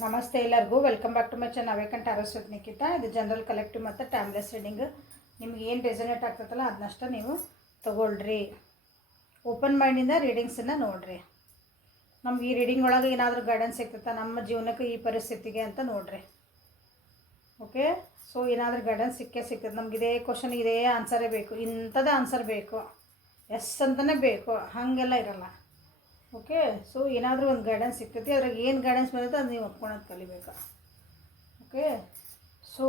ನಮಸ್ತೆ ಎಲ್ಲರಿಗೂ welcome back to my channel Awaken Tarots with Nikhita. ಇದು ಜನರಲ್ ಕಲೆಕ್ಟಿವ್ ಮತ್ತು ಟೈಮ್ಲೆಸ್ ರೀಡಿಂಗ್. ನಿಮ್ಗೆ ಏನು ರೆಸನೇಟ್ ಆಗ್ತದಲ್ಲ ಅದನ್ನಷ್ಟ ನೀವು ತೊಗೊಳ್ರಿ. ಓಪನ್ ಮೈಂಡಿಂದ ರೀಡಿಂಗ್ಸನ್ನು ನೋಡಿರಿ. ನಮ್ಗೆ ಈ ರೀಡಿಂಗ್ ಒಳಗೆ ಏನಾದರೂ ಗೈಡೆನ್ಸ್ ಸಿಗ್ತದೆ ನಮ್ಮ ಜೀವನಕ್ಕೆ ಈ ಪರಿಸ್ಥಿತಿಗೆ ಅಂತ ನೋಡಿರಿ. ಓಕೆ, ಸೊ ಏನಾದರೂ ಗೈಡೆನ್ಸ್ ಸಿಗ್ತದೆ. ನಮ್ಗೆ ಇದೇ ಕ್ವಶನ್ ಇದೇ ಆನ್ಸರೇ ಬೇಕು, ಇಂಥದ್ದೇ ಆನ್ಸರ್ ಬೇಕು, ಎಸ್ ಅಂತಲೇ ಬೇಕು, ಹಾಗೆಲ್ಲ ಇರಲ್ಲ. ಓಕೆ, ಸೊ ಏನಾದರೂ ಒಂದು ಗೈಡೆನ್ಸ್ ಸಿಗ್ತೈತಿ, ಅದ್ರಾಗ ಏನು ಗೈಡೆನ್ಸ್ ಬರುತ್ತೆ ಅದು ನೀವು ಒಪ್ಕೊಳ್ಳೋದು ಕಲಿಬೇಕು. ಓಕೆ, ಸೊ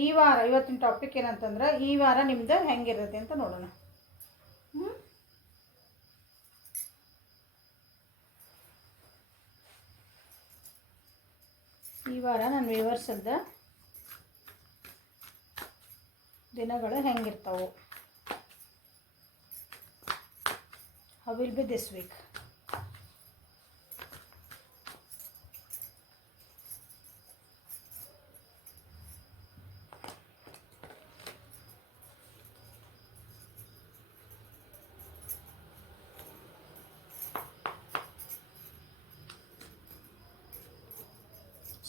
ಈ ವಾರ ಇವತ್ತಿನ ಟಾಪಿಕ್ ಏನಂತಂದ್ರೆ ಈ ವಾರ ನಿಮ್ಮದು ಹೆಂಗಿರುತ್ತೆ ಅಂತ ನೋಡೋಣ. ಈ ವಾರ ನನ್ನ ವ್ಯೂವರ್ಸದ ದಿನಗಳು ಹೆಂಗಿರ್ತಾವೆ. How will be this week.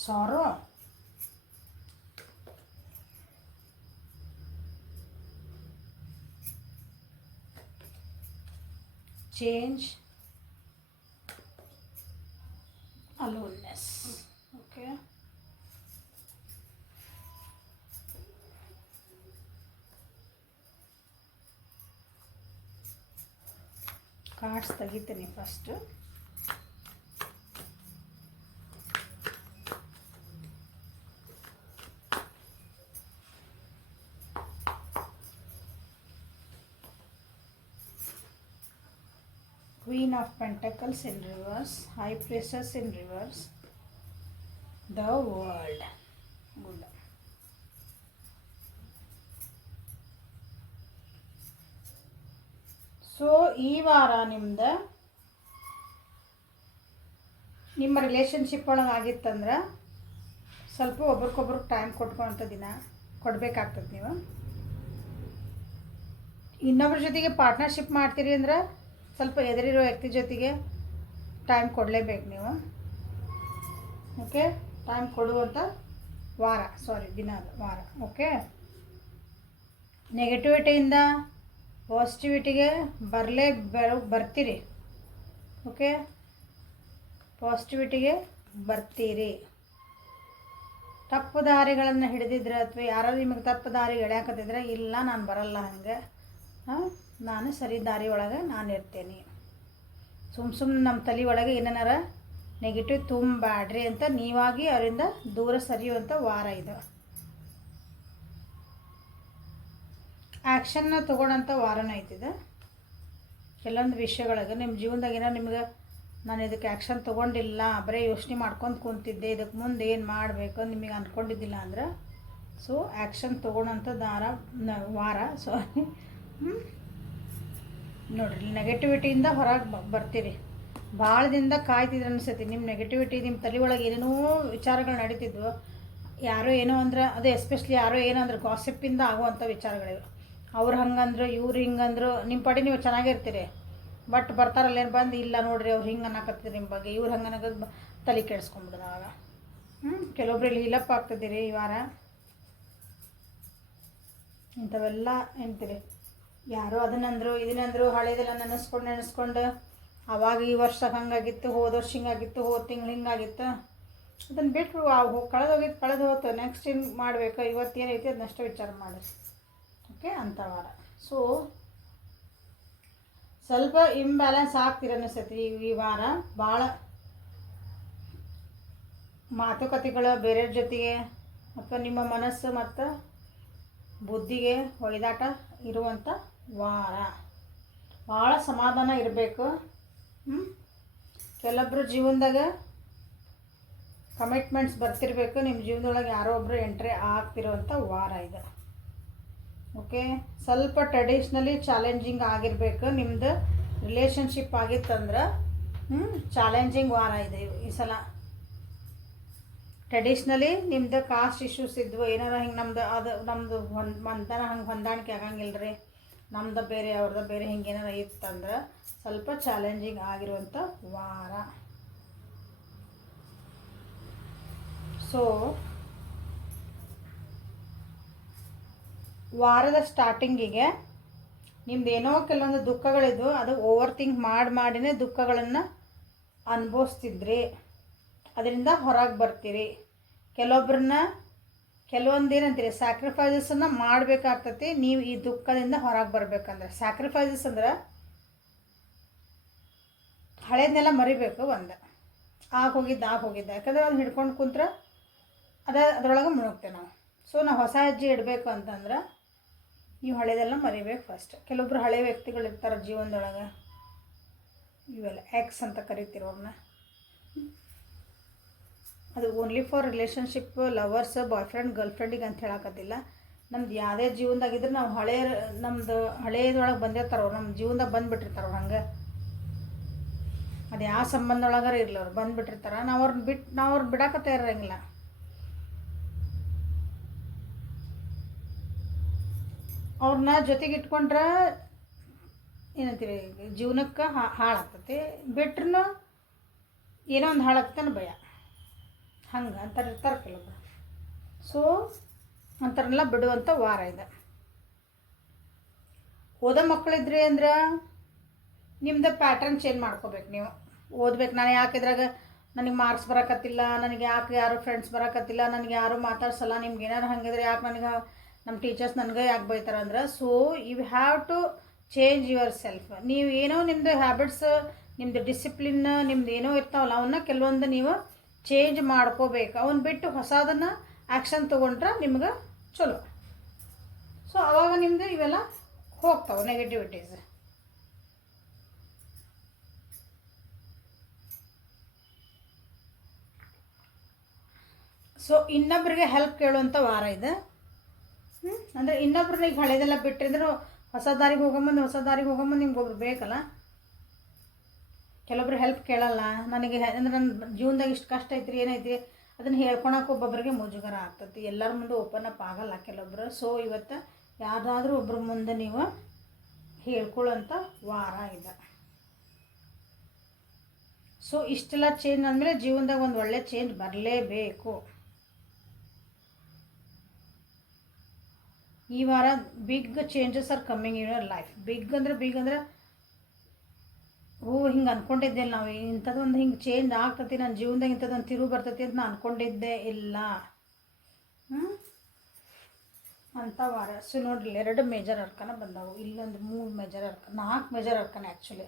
Sorrow, change, aloneness. Okay, cards ತೆಗಿತೀನಿ first. Queen of Pentacles in reverse, High Priestess in reverse, the World. Good. So ಈ ವಾರ ನಿಮ್ಮ ರಿಲೇಷನ್ಶಿಪ್ ಒಳಗೆ ಆಗಿತ್ತಂದ್ರೆ ಸ್ವಲ್ಪ ಒಬ್ರಿಗೊಬ್ರಿಗೆ ಟೈಮ್ ಕೊಟ್ಕೊಳ್ಳೋಂಥ ದಿನ ಕೊಡಬೇಕಾಗ್ತದೆ. ನೀವು ಇನ್ನೊಬ್ರ ಜೊತೆಗೆ ಪಾರ್ಟ್ನರ್ಶಿಪ್ ಮಾಡ್ತೀರಿ ಅಂದ್ರೆ ಸ್ವಲ್ಪ ಎದುರಿರೋ ವ್ಯಕ್ತಿ ಜೊತೆಗೆ ಟೈಮ್ ಕೊಡಲೇಬೇಕು ನೀವು. ಓಕೆ, ಟೈಮ್ ಕೊಡುವಂಥ ವಾರ, ದಿನ ವಾರ. ಓಕೆ, ನೆಗೆಟಿವಿಟಿಯಿಂದ ಪಾಸಿಟಿವಿಟಿಗೆ ಬರ್ತೀರಿ. ಓಕೆ, ಪಾಸಿಟಿವಿಟಿಗೆ ಬರ್ತೀರಿ. ತಪ್ಪು ದಾರಿಗಳನ್ನು ಹಿಡಿದಿದ್ರೆ ಅಥವಾ ಯಾರು ನಿಮಗೆ ತಪ್ಪು ದಾರಿ ಎಳ್ಯಾಕತ್ತಿದ್ರೆ ಇಲ್ಲ ನಾನು ಬರಲ್ಲ, ಹಂಗೆ ನಾನು ಸರಿ ದಾರಿ ಒಳಗೆ ನಾನು ಇರ್ತೇನೆ. ಸುಮ್ಮನೆ ನಮ್ಮ ತಲೆ ಒಳಗೆ ಏನಾರ ನೆಗೆಟಿವ್ ತುಂಬಬ್ಯಾಡ್ರಿ ಅಂತ ನೀವಾಗಿ ಅವರಿಂದ ದೂರ ಸರಿಯುವಂಥ ವಾರ ಇದು. ಆ್ಯಕ್ಷನ್ನ ತೊಗೊಳ್ಳೋಂಥ ವಾರನೂ ಐತಿದೆ. ಕೆಲವೊಂದು ವಿಷಯಗಳಿಗೆ ನಿಮ್ಮ ಜೀವನದಾಗ ಏನೋ ನಿಮ್ಗೆ ನಾನು ಇದಕ್ಕೆ ಆ್ಯಕ್ಷನ್ ತೊಗೊಂಡಿಲ್ಲ, ಬರೀ ಯೋಚನೆ ಮಾಡ್ಕೊಂಡು ಕುಂತಿದ್ದೆ, ಇದಕ್ಕೆ ಮುಂದೆ ಏನು ಮಾಡಬೇಕು ನಿಮಗೆ ಅಂದ್ಕೊಂಡಿದ್ದಿಲ್ಲ ಅಂದ್ರೆ ಸೊ ಆ್ಯಕ್ಷನ್ ತೊಗೊಳೋಂಥ ವಾರ. ನೋಡಿರಿ, ನೆಗೆಟಿವಿಟಿಯಿಂದ ಹೊರಗೆ ಬರ್ತೀರಿ. ಭಾಳ ದಿನದ ಕಾಯ್ತಿದ್ರೆ ಅನಿಸ್ತೈತಿ. ನಿಮ್ಮ ನೆಗೆಟಿವಿಟಿ ನಿಮ್ಮ ತಲೆ ಒಳಗೆ ಏನೇನೋ ವಿಚಾರಗಳು ನಡೀತಿದ್ವು. ಯಾರೋ ಏನೋ ಅಂದ್ರೆ ಅದು ಎಸ್ಪೆಷಲಿ ಯಾರೋ ಏನೋ ಅಂದ್ರೆ ಗಾಸಿಪ್ಪಿಂದ ಆಗುವಂಥ ವಿಚಾರಗಳಿವೆ. ಅವ್ರು ಹಂಗಂದ್ರು ಇವ್ರು ಹಿಂಗಂದ್ರು, ನಿಮ್ಮ ಪಡಿ ನೀವು ಚೆನ್ನಾಗಿರ್ತೀರಿ. ಬಟ್ ಬರ್ತಾರಲ್ಲೇನು ಬಂದು ಇಲ್ಲ ನೋಡಿರಿ ಅವ್ರು ಹಿಂಗೆ ಅನ್ನಕತ್ತಿದ್ರು ನಿಮ್ಮ ಬಗ್ಗೆ, ಇವ್ರು ಹಂಗೆ ಅನ್ನೋದು ತಲೆ ಕೆಡಿಸ್ಕೊಂಬಿಡೋದು ಆವಾಗ. ಕೆಲವೊಬ್ರಲ್ಲಿ ಹೀಲಪ್ ಆಗ್ತದಿರಿ ಈ ವಾರ. ಇಂಥವೆಲ್ಲ ಎಂತೀರಿ, ಯಾರೋ ಅದನ್ನಂದ್ರು ಇದನ್ನಂದ್ರು ಹಳೇದೆಲ್ಲ ನೆನೆಸ್ಕೊಂಡು ಅವಾಗ ಈ ವರ್ಷ ಹಂಗಾಗಿತ್ತು, ಹೋದ ವರ್ಷ ಹಿಂಗಾಗಿತ್ತು, ಹೋದ ತಿಂಗಳು ಹಿಂಗಾಗಿತ್ತು, ಅದನ್ನು ಬಿಟ್ಟು ಕಳೆದು ಹೋಯ್ತು, ನೆಕ್ಸ್ಟ್ ಏನು ಮಾಡಬೇಕು, ಇವತ್ತೇನೈತಿ ಅದನ್ನಷ್ಟು ವಿಚಾರ ಮಾಡಿ. ಓಕೆ, ಅಂಥ ವಾರ. ಸೊ ಸ್ವಲ್ಪ ಇಂಬ್ಯಾಲೆನ್ಸ್ ಆಗ್ತೀರ ಅನಿಸ್ತೈತಿ ಈ ವಾರ. ಭಾಳ ಮಾತುಕತೆಗಳು ಬೇರೆಯವ್ರ ಜೊತೆಗೆ ಅಥವಾ ನಿಮ್ಮ ಮನಸ್ಸು ಮತ್ತು ಬುದ್ಧಿಗೆ ಹೊಯ್ದಾಟ ಇರುವಂಥ ವಾರ. ಭಾಳ ಸಮಾಧಾನ ಇರಬೇಕು. ಕೆಲವೊಬ್ಬರು ಜೀವನದಾಗ ಕಮಿಟ್ಮೆಂಟ್ಸ್ ಬರ್ತಿರಬೇಕು. ನಿಮ್ಮ ಜೀವನದೊಳಗೆ ಯಾರೋ ಒಬ್ಬರು ಎಂಟ್ರಿ ಆಗ್ತಿರೋವಂಥ ವಾರ ಇದು. ಓಕೆ, ಸ್ವಲ್ಪ ಟ್ರೆಡಿಷ್ನಲಿ ಚಾಲೆಂಜಿಂಗ್ ಆಗಿರಬೇಕು. ನಿಮ್ಮದು ರಿಲೇಷನ್ಶಿಪ್ ಆಗಿತ್ತಂದ್ರೆ ಚಾಲೆಂಜಿಂಗ್ ವಾರ ಇದೆ ಈ ಸಲ. ಟ್ರೆಡಿಷ್ನಲಿ ನಿಮ್ದು ಕಾಸ್ಟ್ ಇಶ್ಯೂಸ್ ಇದ್ವು, ಏನಾರ ಹಿಂಗೆ ನಮ್ಮದು ಹಂಗೆ ಹೊಂದಾಣಿಕೆ ಆಗಂಗಿಲ್ಲ ರೀ, ನಮ್ದು ಬೇರೆ ಅವ್ರದ್ದು ಬೇರೆ ಹಿಂಗೇನಾರ ಇತ್ತಂದ್ರೆ ಸ್ವಲ್ಪ ಚಾಲೆಂಜಿಂಗ್ ಆಗಿರುವಂಥ ವಾರ. ಸೊ ವಾರದ ಸ್ಟಾರ್ಟಿಂಗಿಗೆ ನಿಮ್ದು ಏನೋ ಕೆಲವೊಂದು ದುಃಖಗಳಿದ್ದು ಅದು ಓವರ್ ಥಿಂಕ್ ಮಾಡಿನೇ ದುಃಖಗಳನ್ನು ಅನುಭವಿಸ್ತಿದ್ರಿ. ಅದರಿಂದ ಹೊರಗೆ ಬರ್ತೀರಿ. ಕೆಲವೊಂದು ಏನಂತೀರಿ ಸ್ಯಾಕ್ರಿಫೈಸಸನ್ನು ಮಾಡಬೇಕಾಗ್ತತಿ ನೀವು ಈ ದುಃಖದಿಂದ ಹೊರಗೆ ಬರ್ಬೇಕಂದ್ರೆ. ಸ್ಯಾಕ್ರಿಫೈಸಸ್ ಅಂದ್ರೆ ಹಳೇದನ್ನೆಲ್ಲ ಮರಿಬೇಕು. ಒಂದು ಆಗ ಹೋಗಿದ್ದ ಯಾಕಂದ್ರೆ ಅದು ಹಿಡ್ಕೊಂಡು ಕುಂತ್ರೆ ಅದರೊಳಗೆ ಮುಳುಗ್ತೇವೆ ನಾವು. ಸೊ ನಾವು ಹೊಸ ಹೆಜ್ಜೆ ಇಡಬೇಕು ಅಂತಂದ್ರೆ ನೀವು ಹಳೇದೆಲ್ಲ ಮರಿಬೇಕು ಫಸ್ಟ್. ಕೆಲವೊಬ್ರು ಹಳೆ ವ್ಯಕ್ತಿಗಳಿರ್ತಾರೆ ಜೀವನದೊಳಗೆ, ಇವೆಲ್ಲ ಎಕ್ಸ್ ಅಂತ ಕರಿತಿರೋರನ್ನ. ಅದು only for relationship, lovers, boyfriend, girl ಫ್ರೆಂಡಿಗೆ ಅಂತ ಹೇಳಕತ್ತಿಲ್ಲ. ನಮ್ದು ಯಾವುದೇ ಜೀವನದಾಗಿದ್ರೆ ನಾವು ನಮ್ಮದು ಹಳೇದೊಳಗೆ ಬಂದಿರ್ತಾರವ್ರು, ನಮ್ಮ ಜೀವನದಾಗ ಬಂದುಬಿಟ್ಟಿರ್ತಾರವ್ರು. ಹಂಗೆ ಅದು ಯಾವ ಸಂಬಂಧ ಒಳಗಾರ ಇರಲಿ ಅವ್ರು ಬಂದುಬಿಟ್ಟಿರ್ತಾರೆ. ನಾವು ಅವ್ರನ್ನ ಬಿಡಾಕತ್ತ ಇರೋಂಗಿಲ್ಲ. ಅವ್ರನ್ನ ಜೊತೆಗೆ ಇಟ್ಕೊಂಡ್ರೆ ಏನಂತೀವಿ ಜೀವನಕ್ಕೆ ಹಾಳಾಗ್ತೈತಿ. ಬಿಟ್ರೂ ಏನೋ ಒಂದು ಹಾಳಾಗ್ತಾನೆ ಭಯ. ಹಂಗೆ ಅಂತಾರೆ ಇರ್ತಾರೆ ಕೆಲವೊಬ್ರು. ಸೊ ಅಂಥವ್ರನ್ನೆಲ್ಲ ಬಿಡುವಂಥ ವಾರ ಇದೆ. ಓದೋ ಮಕ್ಕಳಿದ್ರಿ ಅಂದ್ರೆ ನಿಮ್ಮದು ಪ್ಯಾಟ್ರನ್ ಚೇಂಜ್ ಮಾಡ್ಕೋಬೇಕು. ನೀವು ಓದ್ಬೇಕು. ನಾನು ಯಾಕೆ ಇದ್ರಾಗ ನನಗೆ ಮಾರ್ಕ್ಸ್ ಬರೋಕತ್ತಿಲ್ಲ, ನನಗೆ ಯಾಕೆ ಯಾರು ಫ್ರೆಂಡ್ಸ್ ಬರೋಕತ್ತಿಲ್ಲ, ನನಗೆ ಯಾರು ಮಾತಾಡ್ಸಲ್ಲ, ನಿಮ್ಗೆ ಏನಾರು ಹಂಗಿದ್ರೆ ಯಾಕೆ ನನಗೆ ನಮ್ಮ ಟೀಚರ್ಸ್ ನನಗೆ ಯಾಕೆ ಬೈತಾರೆ ಅಂದ್ರೆ, so you have to change yourself. ನೀವು ಏನೋ ನಿಮ್ಮದು ಹ್ಯಾಬಿಟ್ಸ್, ನಿಮ್ಮದು ಡಿಸಿಪ್ಲಿನ್, ನಿಮ್ದು ಏನೋ ಇರ್ತಾವಲ್ಲ ಅವನ್ನ ಕೆಲವೊಂದು ನೀವು ಚೇಂಜ್ ಮಾಡ್ಕೋಬೇಕು. ಅವನ್ನ ಬಿಟ್ಟು ಹೊಸದನ್ನು ಆ್ಯಕ್ಷನ್ ತೊಗೊಂಡ್ರೆ ನಿಮ್ಗೆ ಚಲೋ. ಸೊ ಆವಾಗ ನಿಮ್ಮದು ಇವೆಲ್ಲ ಹೋಗ್ತಾವೆ ನೆಗೆಟಿವಿಟೀಸ್. ಸೊ ಇನ್ನೊಬ್ಬರಿಗೆ ಹೆಲ್ಪ್ ಕೇಳುವಂಥ ವಾರ ಇದೆ. ಅಂದರೆ ಇನ್ನೊಬ್ರನ್ನ ಈಗ ಹಳೆದೆಲ್ಲ ಬಿಟ್ಟಿದ್ರೆ ಹೊಸ ದಾರಿಗೆ ಹೋಗಂಬಂದು ನಿಮ್ಗೆ ಒಬ್ರು ಬೇಕಲ್ಲ. ಕೆಲವೊಬ್ರು ಹೆಲ್ಪ್ ಕೇಳಲ್ಲ. ನನಗೆ ಅಂದರೆ ನನ್ನ ಜೀವನದಾಗ ಇಷ್ಟು ಕಷ್ಟ ಐತ್ರಿ, ಏನೈತಿ ಅದನ್ನು ಹೇಳ್ಕೊಳಕ್ಕೆ ಒಬ್ಬೊಬ್ಬರಿಗೆ ಮುಜುಗರ ಆಗ್ತೈತಿ. ಎಲ್ಲರ ಮುಂದೆ ಓಪನ್ ಅಪ್ ಆಗಲ್ಲ ಕೆಲವೊಬ್ರು. ಸೊ ಇವತ್ತು ಯಾವುದಾದ್ರೂ ಒಬ್ಬರ ಮುಂದೆ ನೀವು ಹೇಳ್ಕೊಳ್ಳೋಂಥ ವಾರ ಇದೆ. ಸೊ ಇಷ್ಟೆಲ್ಲ ಚೇಂಜ್ ಅಂದಮೇಲೆ ಜೀವನದಾಗ ಒಂದು ಒಳ್ಳೆ ಚೇಂಜ್ ಬರಲೇಬೇಕು. ಈ ವಾರ big changes are coming in your life. Big ಅಂದ್ರೆ ಹಿಂಗೆ ಅಂದ್ಕೊಂಡಿದ್ದಿಲ್ಲ ನಾವು ಇಂಥದ್ದೊಂದು ಹಿಂಗೆ ಚೇಂಜ್ ಆಗ್ತತಿ ನನ್ನ ಜೀವನದಾಗ, ಇಂಥದ್ದೊಂದು ತಿರುವು ಬರ್ತೈತಿ ಅಂತ ನಾನು ಅಂದ್ಕೊಂಡಿದ್ದೇ ಇಲ್ಲ ಅಂಥ ವಾರ. ಸೊ ನೋಡ್ರಿ 2 ಮೇಜರ್ ಅರ್ಕನ ಬಂದವು, ಇಲ್ಲೊಂದು 3 ಮೇಜರ್ ಅರ್ಕ, 4 ಮೇಜರ್ ಅರ್ಕನ ಆ್ಯಕ್ಚುಲಿ.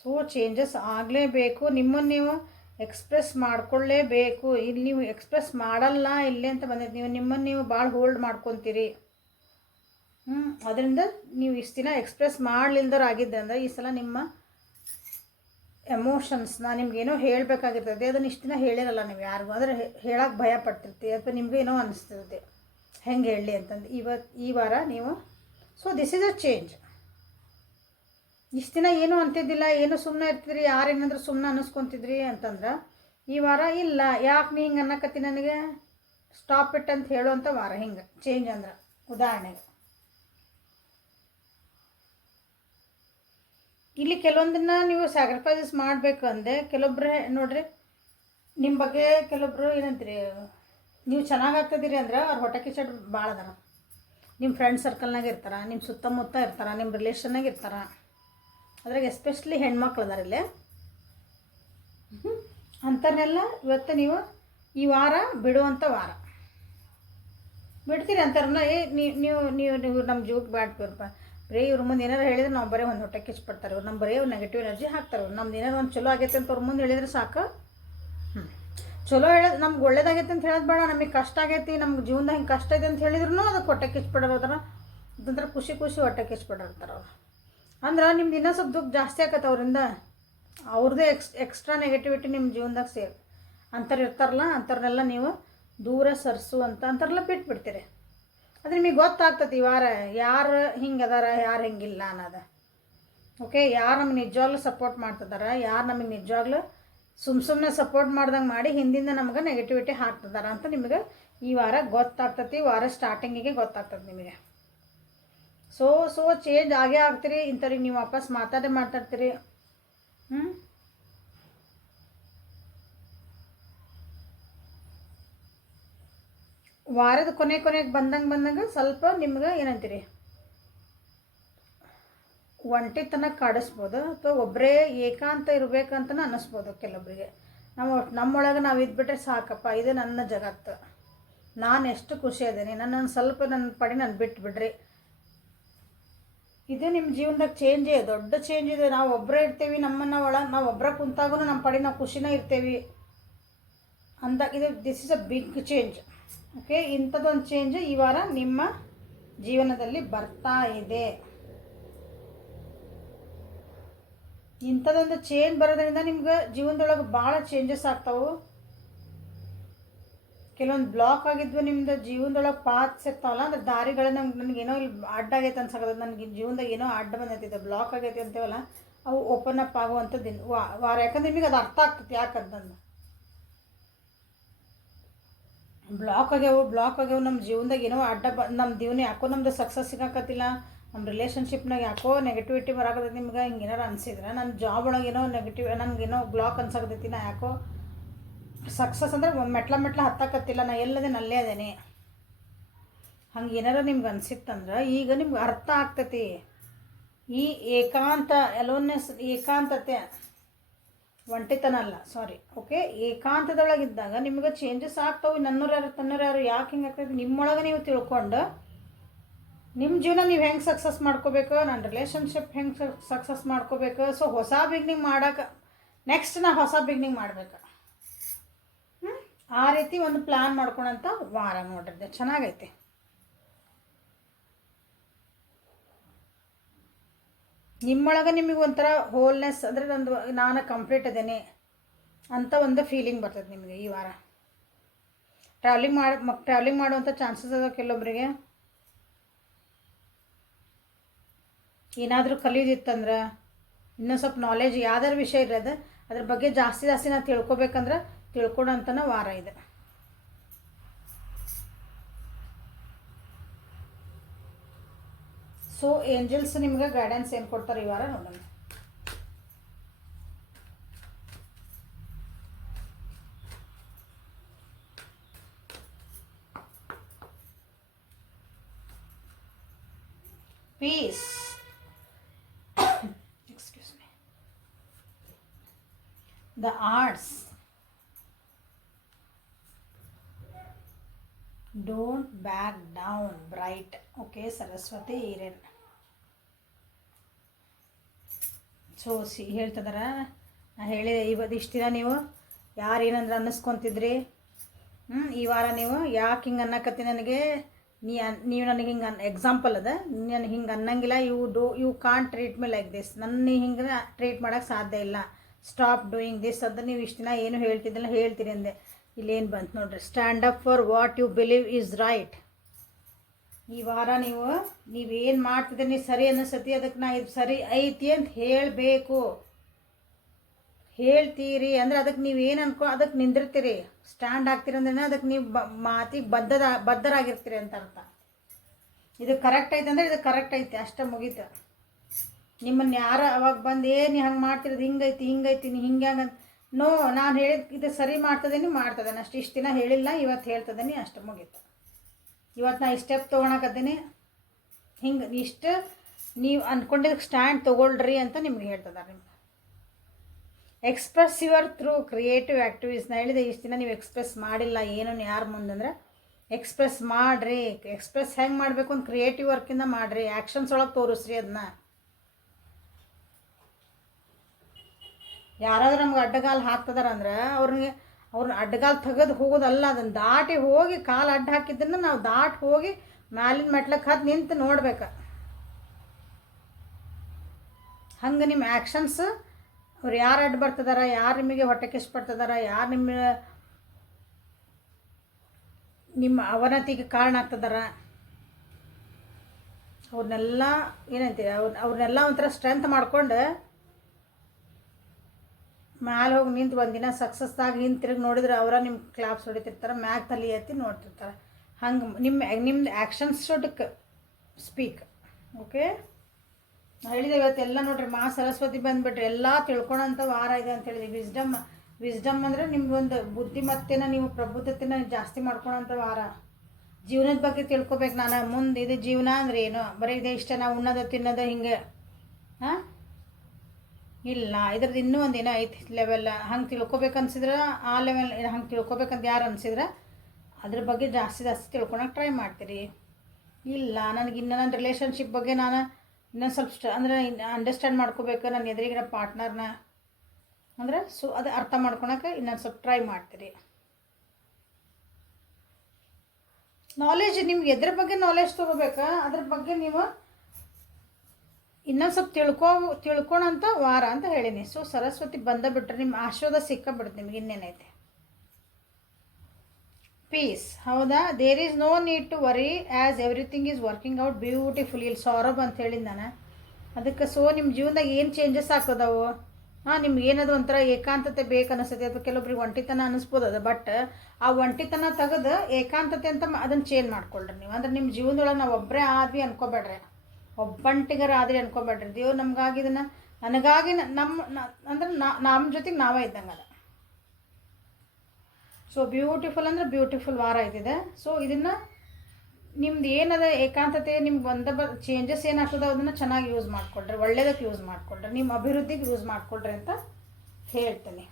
ಸೊ ಚೇಂಜಸ್ ಆಗಲೇಬೇಕು. ನಿಮ್ಮನ್ನು ನೀವು ಎಕ್ಸ್ಪ್ರೆಸ್ ಮಾಡ್ಕೊಳ್ಳೇಬೇಕು. ಇಲ್ಲಿ ನೀವು ಎಕ್ಸ್ಪ್ರೆಸ್ ಮಾಡಲ್ಲ ಇಲ್ಲೇ ಅಂತ ಬಂದೈತೆ. ನಿಮ್ಮನ್ನು ನೀವು ಭಾಳ ಹೋಲ್ಡ್ ಮಾಡ್ಕೊತೀರಿ. ಅದರಿಂದ ನೀವು ಇಷ್ಟು ದಿನ ಎಕ್ಸ್ಪ್ರೆಸ್ ಮಾಡಲಿಲ್ದವ್ರು ಆಗಿದ್ದೆ ಅಂದರೆ ಈ ಸಲ ನಿಮ್ಮ ಎಮೋಷನ್ಸ್ನ ನಿಮ್ಗೇನೋ ಹೇಳಬೇಕಾಗಿರ್ತದೆ. ಅದನ್ನು ಇಷ್ಟು ದಿನ ಹೇಳಿರಲ್ಲ ನೀವು ಯಾರಿಗೂ. ಅಂದರೆ ಹೇಳಕ್ಕೆ ಭಯ ಪಡ್ತಿರ್ತೀವಿ ಅಥವಾ ನಿಮಗೂ ಏನೋ ಅನಿಸ್ತಿರುತ್ತೆ ಹೆಂಗೆ ಹೇಳಲಿ ಅಂತಂದು. ಈ ವಾರ ನೀವು so this is a change. ಇಷ್ಟು ದಿನ ಏನೂ ಅಂತಿದ್ದಿಲ್ಲ, ಏನು ಸುಮ್ಮನೆ ಇರ್ತಿದ್ರಿ, ಯಾರೇನಾದರೂ ಸುಮ್ಮನೆ ಅನ್ನಿಸ್ಕೊತಿದ್ರಿ ಅಂತಂದ್ರೆ ಈ ವಾರ ಇಲ್ಲ, ಯಾಕೆ ನೀ ಹಿಂಗೆ ಅನ್ನಕತ್ತಿ ನನಗೆ ಸ್ಟಾಪ್ ಇಟ್ ಅಂತ ಹೇಳುವಂಥ ವಾರ. ಹಿಂಗೆ ಚೇಂಜ್ ಅಂದ್ರೆ ಉದಾಹರಣೆಗೆ ಇಲ್ಲಿ ಕೆಲವೊಂದನ್ನು ನೀವು ಸ್ಯಾಕ್ರಿಫೈಸಸ್ ಮಾಡಬೇಕು ಅಂದೆ. ಕೆಲವೊಬ್ಬರೇ ನೋಡ್ರಿ ನಿಮ್ಮ ಬಗ್ಗೆ ಕೆಲವೊಬ್ಬರು ಏನಂತೀರಿ, ನೀವು ಚೆನ್ನಾಗಾಗ್ತದಿರಿ ಅಂದ್ರೆ ಅವ್ರು ಹೊಟ್ಟೆ ಕಿಚ್ಚಡ್ ಭಾಳ ಅದಾರ. ನಿಮ್ಮ ಫ್ರೆಂಡ್ ಸರ್ಕಲ್ನಾಗ ಇರ್ತಾರೆ, ನಿಮ್ಮ ಸುತ್ತಮುತ್ತ ಇರ್ತಾರೆ, ನಿಮ್ಮ ರಿಲೇಷನ್ನಾಗ ಇರ್ತಾರೆ. ಅದ್ರಾಗ ಎಸ್ಪೆಷಲಿ ಹೆಣ್ಮಕ್ಳು ಅದಾರಿಲ್ಲೇ. ಅಂಥವ್ರನ್ನೆಲ್ಲ ಇವತ್ತು ನೀವು ಈ ವಾರ ಬಿಡುವಂಥ ವಾರ. ಬಿಡ್ತೀರಿ ಅಂತಾರನ್ನ ನೀವು ನಮ್ಮ ಜೀವಕ್ಕೆ ಬ್ಯಾಡ್ತೀರಪ್ಪ ಬರೀ ಇವ್ರ ಮುಂದೆ ಏನಾರು ಹೇಳಿದ್ರೆ ನಾವು ಬರೀ ಒಂದು ಹೊಟ್ಟೆ ಕಿಚ್ಪಡ್ತಾರೆ. ಇವ್ರು ನಮ್ಮ ಬರೀ ನೆಗೆಟಿವ್ ಎನರ್ಜಿ ಹಾಕ್ತಾರೆ. ನಮ್ದು ಏನಾರು ಒಂದು ಚಲೋ ಆಗೈತೆ ಅಂತ ಅವ್ರ ಮುಂದೆ ಹೇಳಿದ್ರೆ ಸಾಕು. ಚಲೋ ಹೇಳೋದು ನಮ್ಗೆ ಒಳ್ಳೇದಾಗೈತೆ ಅಂತ ಹೇಳೋದು ಬೇಡ. ನಮಗೆ ಕಷ್ಟ ಆಗೈತಿ, ನಮ್ಗೆ ಜೀವನದಾಗ ಹಿಂಗೆ ಕಷ್ಟ ಇದೆ ಅಂತ ಹೇಳಿದ್ರು ಅದಕ್ಕೆ ಹೊಟ್ಟೆ ಕಿಚ್ಪಡೋರ್ತಾರ. ಅದಂದ್ರೆ ಖುಷಿ ಹೊಟ್ಟೆ ಕಿಚ್ಪಡೋರ್ತಾರೆ ಅವ್ರು. ಅಂದ್ರೆ ನಿಮ್ದು ಇನ್ನೂ ಸ್ವಲ್ಪ ದುಃಖ ಜಾಸ್ತಿ ಆಕತ್ತೆ ಅವರಿಂದ. ಅವ್ರದ್ದೇ ಎಕ್ಸ್ಟ್ರಾ ನೆಗೆಟಿವಿಟಿ ನಿಮ್ಮ ಜೀವನದಾಗ ಅಂಥವ್ರು ಇರ್ತಾರಲ್ಲ, ಅಂಥವ್ರನ್ನೆಲ್ಲ ನೀವು ದೂರ ಸರಿಸು ಅಂಥವ್ರೆಲ್ಲ ಬಿಟ್ಬಿಡ್ತೀರಿ. ಅದು ನಿಮಗೆ ಗೊತ್ತಾಗ್ತದೆ ಈ ವಾರ ಯಾರು ಹಿಂಗೆ ಅದಾರ, ಯಾರು ಹಿಂಗಿಲ್ಲ ಅನ್ನೋದು. ಓಕೆ, ಯಾರು ನಮಗೆ ನಿಜವಾಗ್ಲೂ ಸಪೋರ್ಟ್ ಮಾಡ್ತಿದಾರ, ಯಾರು ನಮಗೆ ನಿಜವಾಗ್ಲೂ ಸುಮ್ಮನೆ ಸಪೋರ್ಟ್ ಮಾಡ್ದಂಗೆ ಮಾಡಿ ಹಿಂದಿಂದ ನಮ್ಗೆ ನೆಗೆಟಿವಿಟಿ ಹಾಕ್ತಿದಾರ ಅಂತ ನಿಮಗೆ ಈ ವಾರ ಗೊತ್ತಾಗ್ತತಿ. ವಾರ ಸ್ಟಾರ್ಟಿಂಗಿಗೆ ಗೊತ್ತಾಗ್ತದೆ ನಿಮಗೆ. ಸೊ ಚೇಂಜ್ ಆಗೇ ಆಗ್ತೀರಿ. ಇಂಥವ್ರಿಗೆ ನೀವು ವಾಪಸ್ ಮಾತಾಡ್ತೀರಿ. ವಾರದ ಕೊನೆಗೆ ಬಂದಂಗೆ ಸ್ವಲ್ಪ ನಿಮ್ಗೆ ಏನಂತೀರಿ ಒಂಟಿತನ ಕಾಡಿಸ್ಬೋದು ಅಥವಾ ಒಬ್ಬರೇ ಏಕಾಂತ ಇರಬೇಕಂತನೂ ಅನ್ನಿಸ್ಬೋದು ಕೆಲವೊಬ್ಬರಿಗೆ. ನಮ್ಮೊಳಗೆ ನಾವು ಇದ್ಬಿಟ್ರೆ ಸಾಕಪ್ಪ, ಇದು ನನ್ನ ಜಗತ್ತು, ನಾನು ಎಷ್ಟು ಖುಷಿ ಅದೇನೆ, ನನ್ನನ್ನು ಸ್ವಲ್ಪ ನನ್ನ ಪಡಿ ನಾನು ಬಿಟ್ಬಿಡ್ರಿ. ಇದು ನಿಮ್ಮ ಜೀವನದಾಗ ಚೇಂಜೇ, ದೊಡ್ಡ ಚೇಂಜ್ ಇದೆ. ನಾವು ಒಬ್ಬರೇ ಇರ್ತೀವಿ, ನಮ್ಮನ್ನು ನಾವು ಒಬ್ಬರೇ ಕುಂತಾಗೂ ನಮ್ಮ ಪಡಿ ನಾವು ಖುಷಿನೇ ಇರ್ತೀವಿ ಅಂದಾಗ ಇದು this is a big change. Okay, ಇಂಥದ್ದೊಂದು ಚೇಂಜ್ ಈ ವಾರ ನಿಮ್ಮ ಜೀವನದಲ್ಲಿ ಬರ್ತಾ ಇದೆ. ಇಂಥದ್ದೊಂದು ಚೇಂಜ್ ಬರೋದ್ರಿಂದ ನಿಮ್ಗೆ ಜೀವನದೊಳಗೆ ಭಾಳ ಚೇಂಜಸ್ ಆಗ್ತಾವೆ. ಕೆಲವೊಂದು ಬ್ಲಾಕ್ ಆಗಿದ್ವು ನಿಮ್ದು ಜೀವನದೊಳಗೆ ಪಾತ್ಸ್ ಇರ್ತಾವಲ್ಲ, ಅಂದ್ರೆ ದಾರಿಗಳು ನನಗೇನೋ ಇಲ್ಲಿ ಅಡ್ಡ ಆಗೈತೆ ಅನ್ಸಕತ್ತದ, ನನಗೆ ಜೀವನದಾಗ ಏನೋ ಅಡ್ಡ ಬಂದೈತಿದೆ, ಬ್ಲಾಕ್ ಆಗೈತೆ ಅಂತೀವಲ್ಲ, ಅವು ಓಪನ್ ಅಪ್ ಆಗುವಂಥದ್ದು ವಾರ. ಯಾಕಂದ್ರೆ ನಿಮಗೆ ಅದು ಅರ್ಥ ಆಗ್ತೈತಿ ಯಾಕಂತಂದು. ಬ್ಲಾಕ್ ಆಗ್ಯಾವು ನಮ್ಮ ಜೀವನದಾಗ ಏನೋ ನಮ್ಮ ಜೀವನ ಯಾಕೋ ನಮ್ದು ಸಕ್ಸಸ್ ಸಿಗಾಕತ್ತಿಲ್ಲ, ನಮ್ಮ ರಿಲೇಷನ್ಶಿಪ್ನಾಗ ಯಾಕೋ ನೆಗೆಟಿವಿಟಿ ಬರಾಕತ್ತೈತಿ. ನಿಮ್ಗೆ ಹಿಂಗೆ ಏನಾರು ಅನಿಸಿದ್ರೆ ನನ್ನ ಜಾಬ್ ಒಳಗೆ ಏನೋ ನೆಗೆಟಿವ್, ನನಗೇನೋ ಬ್ಲಾಕ್ ಅನ್ಸಾಕತ್ತೈತಿ, ನಾ ಯಾಕೋ ಸಕ್ಸಸ್ ಅಂದರೆ ಮೆಟ್ಲ ಹತ್ತಕತ್ತಿಲ್ಲ, ನಾ ಎಲ್ಲದೇನೆ ಅಲ್ಲೇ ಅದೇನೆ, ಹಂಗೆ ಏನಾರ ನಿಮ್ಗೆ ಅನಿಸಿತ್ತಂದ್ರೆ ಈಗ ನಿಮ್ಗೆ ಅರ್ಥ ಆಗ್ತೈತಿ. ಈ ಏಕಾಂತತೆ ಒಂಟಿತನ ಅಲ್ಲ, ಸಾರಿ, ಓಕೆ, ಏಕಾಂತದೊಳಗಿದ್ದಾಗ ನಿಮ್ಗೆ ಚೇಂಜಸ್ ಆಗ್ತಾವೆ. ತನ್ನೋರು ಯಾರು ಯಾಕೆ ಹಿಂಗೆ ಆಗ್ತೈತಿ ನಿಮ್ಮೊಳಗೆ ನೀವು ತಿಳ್ಕೊಂಡು ನಿಮ್ಮ ಜೀವನ ನೀವು ಹೆಂಗೆ ಸಕ್ಸಸ್ ಮಾಡ್ಕೋಬೇಕು, ನನ್ನ ರಿಲೇಷನ್ಶಿಪ್ ಹೆಂಗೆ ಸಕ್ಸಸ್ ಮಾಡ್ಕೋಬೇಕು. ಸೊ ಹೊಸ ಬಿಗ್ನಿಂಗ್ ಮಾಡೋಕೆ ನೆಕ್ಸ್ಟ್ ನಾ ಹೊಸ ಬಿಗ್ನಿಂಗ್ ಮಾಡ್ಬೇಕು, ಆ ರೀತಿ ಒಂದು ಪ್ಲ್ಯಾನ್ ಮಾಡ್ಕೊಳಂತ ವಾರ ನೋಡ್ರಿ, ಚೆನ್ನಾಗೈತೆ. ನಿಮ್ಮೊಳಗೆ ನಿಮಗೆ ಒಂಥರ ಹೋಲ್ನೆಸ್ ಅಂದರೆ ನಾನು ಕಂಪ್ಲೀಟ್ ಅದೇನೆ ಅಂತ ಒಂದು ಫೀಲಿಂಗ್ ಬರ್ತದೆ ನಿಮಗೆ ಈ ವಾರ. ಟ್ರಾವೆಲಿಂಗ್ ಮಾಡುವಂಥ ಚಾನ್ಸಸ್ ಅದಾವೆ ಕೆಲವೊಬ್ಬರಿಗೆ. ಏನಾದರೂ ಕಲಿಯೋದಿತ್ತಂದ್ರೆ, ಇನ್ನೂ ಸ್ವಲ್ಪ ನಾಲೆಜ್ ಯಾವ್ದಾರು ವಿಷಯ ಇರೋದು ಅದ್ರ ಬಗ್ಗೆ ಜಾಸ್ತಿ ನಾವು ತಿಳ್ಕೊಬೇಕಂದ್ರೆ ತಿಳ್ಕೊಳಂತನ ವಾರ ಇದೆ. ಸೊ ಏಂಜಲ್ಸ್ ನಿಮ್ಗೆ ಗೈಡೆನ್ಸ್ ಏನು ಕೊಡ್ತಾರೆ ಈ ವಾರ ನೋಡೋಣ. Peace, excuse me, the arts, don't back down, bright. Okay, Saraswati ಈರೇನ್. ಸೊ ಹೇಳ್ತಿದಾರ, ನಾ ಹೇಳಿದೆ ಇಷ್ಟು ದಿನ ನೀವು ಯಾರು ಏನಂದ್ರೆ ಅನ್ನಿಸ್ಕೊತಿದ್ರಿ, ಈ ವಾರ ನೀವು ಯಾಕೆ ಹಿಂಗೆ ಅನ್ನಕತ್ತಿ ನನಗೆ, ನೀವು ನನಗೆ ಹಿಂಗೆ ಎಕ್ಸಾಂಪಲ್ ಅದ, ನನಗೆ ಹಿಂಗೆ ಅನ್ನಂಗಿಲ್ಲ, you can't treat me like this, ನನ್ನ ಹಿಂಗೆ ಟ್ರೀಟ್ ಮಾಡೋಕ್ಕೆ ಸಾಧ್ಯ ಇಲ್ಲ, ಸ್ಟಾಪ್ ಡೂಯಿಂಗ್ ದಿಸ್ ಅಂತ ನೀವು ಇಷ್ಟು ದಿನ ಏನು ಹೇಳ್ತಿದ್ದಿಲ್ಲ ಹೇಳ್ತೀರಿ ಅಂದೆ. ಇಲ್ಲೇನು ಬಂತು ನೋಡ್ರಿ, stand up for what you believe is right. ಈ ವಾರ ನೀವೇನು ಮಾಡ್ತಿದ್ದೀರಿ, ನೀವು ಸರಿ ಅನ್ನಿಸತಿ, ಅದಕ್ಕೆ ನಾ ಇದು ಸರಿ ಐತಿ ಅಂತ ಹೇಳಬೇಕು. ಹೇಳ್ತೀರಿ ಅಂದರೆ ಅದಕ್ಕೆ ನೀವೇನು ಅದಕ್ಕೆ ನಿಂದಿರ್ತೀರಿ, ಸ್ಟ್ಯಾಂಡ್ ಆಗ್ತೀರಿ ಅಂದ್ರೆ ಅದಕ್ಕೆ ನೀವು ಮಾತಿಗೆ ಬದ್ಧರಾಗಿರ್ತೀರಿ ಅಂತ ಅರ್ಥ. ಇದು ಕರೆಕ್ಟ್ ಐತೆ ಅಂದರೆ ಇದು ಕರೆಕ್ಟ್ ಐತೆ, ಅಷ್ಟೇ ಮುಗೀತು. ನಿಮ್ಮನ್ನು ಯಾರು ಅವಾಗ ಬಂದು ನೀ ಹಂಗೆ ಮಾಡ್ತಿರೋದು ಹಿಂಗೈತಿ ನೀ ಹಿಂಗೆ ಹಂಗಂತ, ನೋ, ನಾನು ಹೇಳಿದ ಇದು ಸರಿ ಮಾಡ್ತದೇನಿ ಅಷ್ಟು ಇಷ್ಟು ದಿನ ಹೇಳಿಲ್ಲ, ಇವತ್ತು ಹೇಳ್ತದೇನಿ, ಅಷ್ಟು ಮುಗೀತು. ಇವತ್ತು ನಾ ಈ ಸ್ಟೆಪ್ ತೊಗೊಳಕತ್ತೀನಿ, ಹಿಂಗೆ ಇಷ್ಟು ನೀವು ಅಂದ್ಕೊಂಡಿದ್ದಕ್ಕೆ ಸ್ಟ್ಯಾಂಡ್ ತೊಗೊಳ್ರಿ ಅಂತ ನಿಮ್ಗೆ ಹೇಳ್ತದಾರೆ. ನಿಮ್ಗೆ ಎಕ್ಸ್ಪ್ರೆಸ್ ಯುವರ್ ಥ್ರೂ ಕ್ರಿಯೇಟಿವ್ ಆ್ಯಕ್ಟಿವಿಟೀಸ್ನ ಹೇಳಿದೆ. ಇಷ್ಟು ದಿನ ನೀವು ಎಕ್ಸ್ಪ್ರೆಸ್ ಮಾಡಿಲ್ಲ ಏನೋ ಯಾರು ಮುಂದಂದ್ರೆ ಎಕ್ಸ್ಪ್ರೆಸ್ ಮಾಡಿರಿ. ಎಕ್ಸ್ಪ್ರೆಸ್ ಹೆಂಗೆ ಮಾಡಬೇಕು ಅಂತ ಕ್ರಿಯೇಟಿವ್ ವರ್ಕಿಂದ ಮಾಡಿರಿ, ಆ್ಯಕ್ಷನ್ಸ್ ಒಳಗೆ ತೋರಿಸ್ರಿ ಅದನ್ನ. ಯಾರಾದ್ರೂ ನಮ್ಗೆ ಅಡ್ಡಗಾಲು ಹಾಕ್ತದಾರ ಅಂದ್ರೆ ಅವ್ರನ್ನ ಅಡ್ಡಗಾಲು ತೆಗೆದು ಹೋಗೋದಲ್ಲ, ಅದನ್ನು ದಾಟಿ ಹೋಗಿ ಕಾಲು ಅಡ್ಡ ಹಾಕಿದ್ದನ್ನು ನಾವು ದಾಟಿ ಹೋಗಿ ಮ್ಯಾಲಿನ ಮೆಟ್ಲಕ್ಕೆ ಹತ್ತು ನಿಂತು ನೋಡ್ಬೇಕು. ಹಂಗೆ ನಿಮ್ಮ ಆ್ಯಕ್ಷನ್ಸ್ ಅವ್ರು ಯಾರು ಅಡ್ಡ ಬರ್ತದಾರ, ಯಾರು ನಿಮಗೆ ಹೊಟ್ಟೆ ಕಿಸ್ ಪಡ್ತದಾರ, ಯಾರು ನಿಮ್ಮ ಅವನತಿಗೆ ಕಾರಣ ಆಗ್ತದಾರ, ಅವ್ರನ್ನೆಲ್ಲ ಏನಂತೀವಿ ಅವ್ರನ್ನೆಲ್ಲ ಒಂಥರ ಸ್ಟ್ರೆಂತ್ ಮಾಡ್ಕೊಂಡು ಮ್ಯಾಲೆ ಹೋಗಿ ನಿಂತು ಒಂದಿನ ಸಕ್ಸಸ್ದಾಗಿ ಹಿಂತಿರುಗಿ ನೋಡಿದ್ರೆ ಅವರ ನಿಮ್ಮ ಕ್ಲಾಪ್ಸ್ ಹೊಡಿತಿರ್ತಾರೆ, ಮ್ಯಾಗ ತಲೆ ಎತ್ತಿ ನೋಡ್ತಿರ್ತಾರೆ. ಹಂಗೆ ನಿಮ್ಮದು ಆ್ಯಕ್ಷನ್ಸ್ ಶುಡ್ ಸ್ಪೀಕ್. ಓಕೆ, ಹೇಳಿದೆ ಇವತ್ತೆಲ್ಲ ನೋಡ್ರಿ, ಮಾ ಸರಸ್ವತಿ ಬಂದುಬಿಟ್ರಿ, ಎಲ್ಲ ತಿಳ್ಕೊಳಂಥ ವಾರ ಇದೆ ಅಂತ ಹೇಳಿದ್ವಿ. ವಿಸ್ಡಮ್ ಅಂದರೆ ನಿಮ್ಗೊಂದು ಬುದ್ಧಿಮತ್ತೆನ ನೀವು ಪ್ರಬುದ್ಧತೆನ ಜಾಸ್ತಿ ಮಾಡ್ಕೊಳಂಥ ವಾರ. ಜೀವನದ ಬಗ್ಗೆ ತಿಳ್ಕೊಬೇಕು. ನಾನು ಮುಂದೆ ಇದು ಜೀವನ ಅಂದರೆ ಏನು, ಬರೀ ಇದೇ ಇಷ್ಟ ನಾವು ಉಣ್ಣೋದು ತಿನ್ನೋದು ಹಿಂಗೆ ಹಾಂ ಇಲ್ಲ, ಇದ್ರದ್ದು ಇನ್ನೂ ಒಂದು ಏನೋ ಐತಿ ಲೆವೆಲ್. ಹಂಗೆ ತಿಳ್ಕೊಬೇಕು ಅನ್ಸಿದ್ರೆ ಆ ಲೆವೆಲ್ ಹಂಗೆ ತಿಳ್ಕೊಬೇಕಂತ ಯಾರು ಅನ್ಸಿದ್ರೆ ಅದ್ರ ಬಗ್ಗೆ ಜಾಸ್ತಿ ತಿಳ್ಕೊಳಕ್ಕೆ ಟ್ರೈ ಮಾಡ್ತೀರಿ. ಇಲ್ಲ ನನಗೆ ಇನ್ನು ನನ್ನ ರಿಲೇಷನ್ಶಿಪ್ ಬಗ್ಗೆ ನಾನು ಇನ್ನೊಂದು ಸ್ವಲ್ಪ ಅಂದರೆ ಅಂಡರ್ಸ್ಟ್ಯಾಂಡ್ ಮಾಡ್ಕೋಬೇಕು ನನ್ನ ಎದುರಿಗಿರೋ ಪಾರ್ಟ್ನರ್ನ ಅಂದರೆ ಅದು ಅರ್ಥ ಮಾಡ್ಕೊಳಕ್ಕೆ ಇನ್ನೊಂದು ಸ್ವಲ್ಪ ಟ್ರೈ ಮಾಡ್ತೀರಿ. ನಾಲೆಜ್ ನಿಮ್ಗೆ ಎದ್ರ ಬಗ್ಗೆ ನಾಲೆಜ್ ತೊಗೋಬೇಕಾ ಅದ್ರ ಬಗ್ಗೆ ನೀವು ಇನ್ನೊಂದು ಸ್ವಲ್ಪ ತಿಳ್ಕೊಳಂಥ ವಾರ ಅಂತ ಹೇಳೀನಿ. ಸೊ ಸರಸ್ವತಿ ಬಿಟ್ಟರೆ ನಿಮ್ಮ ಆಶೀರ್ವಾದ ಸಿಕ್ಕಬಿಡುತ್ತೆ ನಿಮ್ಗೆ. ಇನ್ನೇನೈತೆ ಪೀಸ್. ಹೌದಾ, there is no need to worry as everything is working out beautiful. ಇಲ್ಲಿ ಸೌರಭ್ ಅಂತ ಹೇಳಿದ್ದು ನಾನು ಅದಕ್ಕೆ. ಸೊ ನಿಮ್ಮ ಜೀವನದಾಗ ಏನು ಚೇಂಜಸ್ ಆಗ್ತದವು, ನಿಮ್ಗೆ ಏನದು ಒಂಥರ ಏಕಾಂತತೆ ಬೇಕು ಅನಿಸ್ತೈತೆ ಅಥವಾ ಕೆಲವೊಬ್ರಿಗೆ ಒಂಟಿತನ ಅನ್ನಿಸ್ಬೋದು ಅದು. ಬಟ್ ಆ ಒಂಟಿತನ ತೆಗೆದು ಏಕಾಂತತೆ ಅಂತ ಅದನ್ನು ಚೇಂಜ್ ಮಾಡ್ಕೊಳ್ರಿ ನೀವು. ಅಂದ್ರೆ ನಿಮ್ಮ ಜೀವನದೊಳಗೆ ನಾವು ಒಬ್ಬರೇ ಆದ್ವಿ ಅನ್ಕೋಬೇಡ್ರಿ, ಒಬ್ಬಂಟಿಗರ ಆದ್ರಿ ಅನ್ಕೋಬೇಡ್ರಿ. ದೇವ್ರು ನಮಗಾಗಿ ಇದನ್ನು ನನಗಾಗಿ ಅಂದ್ರೆ ನಮ್ಮ ಜೊತೆಗೆ ನಾವೇ ಇದ್ದಂಗೆ ಅದ. ಸೊ ಬ್ಯೂಟಿಫುಲ್ ಅಂದರೆ ಬ್ಯೂಟಿಫುಲ್ ವಾರ ಇದಿದೆ. ಸೊ ಇದನ್ನು ನಿಮ್ದು ಏನದ ಏಕಾಂತತೆ ನಿಮ್ಗೆ ಚೇಂಜಸ್ ಏನಾಗ್ತದೆ ಅದನ್ನು ಚೆನ್ನಾಗಿ ಯೂಸ್ ಮಾಡಿಕೊಳ್ರಿ, ಒಳ್ಳೆಯದಕ್ಕೆ ಯೂಸ್ ಮಾಡಿಕೊಳ್ರಿ, ನಿಮ್ಮ ಅಭಿವೃದ್ಧಿಗೆ ಯೂಸ್ ಮಾಡಿಕೊಳ್ರಿ ಅಂತ ಹೇಳ್ತೀನಿ.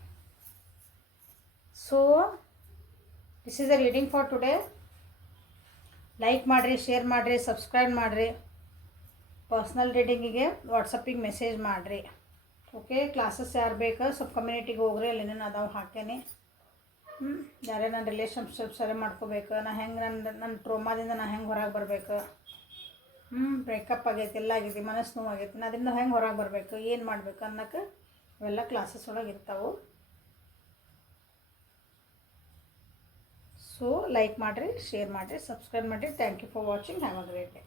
So this is a reading for today. Like ಮಾಡಿರಿ, ಶೇರ್ ಮಾಡಿರಿ, ಸಬ್ಸ್ಕ್ರೈಬ್ ಮಾಡಿರಿ. ಪರ್ಸ್ನಲ್ ರೀಡಿಂಗಿಗೆ ವಾಟ್ಸಪ್ಪಿಗೆ ಮೆಸೇಜ್ ಮಾಡಿರಿ. ಓಕೆ, ಕ್ಲಾಸಸ್ ಯಾರು ಬೇಕು ಸ್ವಲ್ಪ ಕಮ್ಯುನಿಟಿಗೆ ಹೋಗ್ರಿ, ಅಲ್ಲಿ ಏನೇನು ಅದಾವೆ ಹಾಕೇನೆ. ಯಾರೇ ನನ್ನ ರಿಲೇಷನ್ಶಿಪ್ ಸರಿ ಮಾಡ್ಕೋಬೇಕು, ನಾನು ಹೆಂಗೆ ನನ್ನ ಟ್ರೋಮಾದಿಂದ ನಾನು ಹೆಂಗೆ ಹೊರಗೆ ಬರಬೇಕು, ಬ್ರೇಕಪ್ ಆಗೈತಿ, ಎಲ್ಲ ಆಗೈತಿ, ಮನಸ್ಸು ನೋವಾಗೈತಿ, ನಾನು ಅದರಿಂದ ಹೆಂಗೆ ಹೊರಗೆ ಬರಬೇಕು, ಏನು ಮಾಡಬೇಕು ಅನ್ನೋಕ್ಕೆ ಅವೆಲ್ಲ ಕ್ಲಾಸಸ್ ಒಳಗೆ ಇರ್ತಾವೆ. ಸೊ ಲೈಕ್ ಮಾಡಿರಿ, ಶೇರ್ ಮಾಡಿರಿ, ಸಬ್ಸ್ಕ್ರೈಬ್ ಮಾಡಿರಿ. Thank you for watching. Have a great day.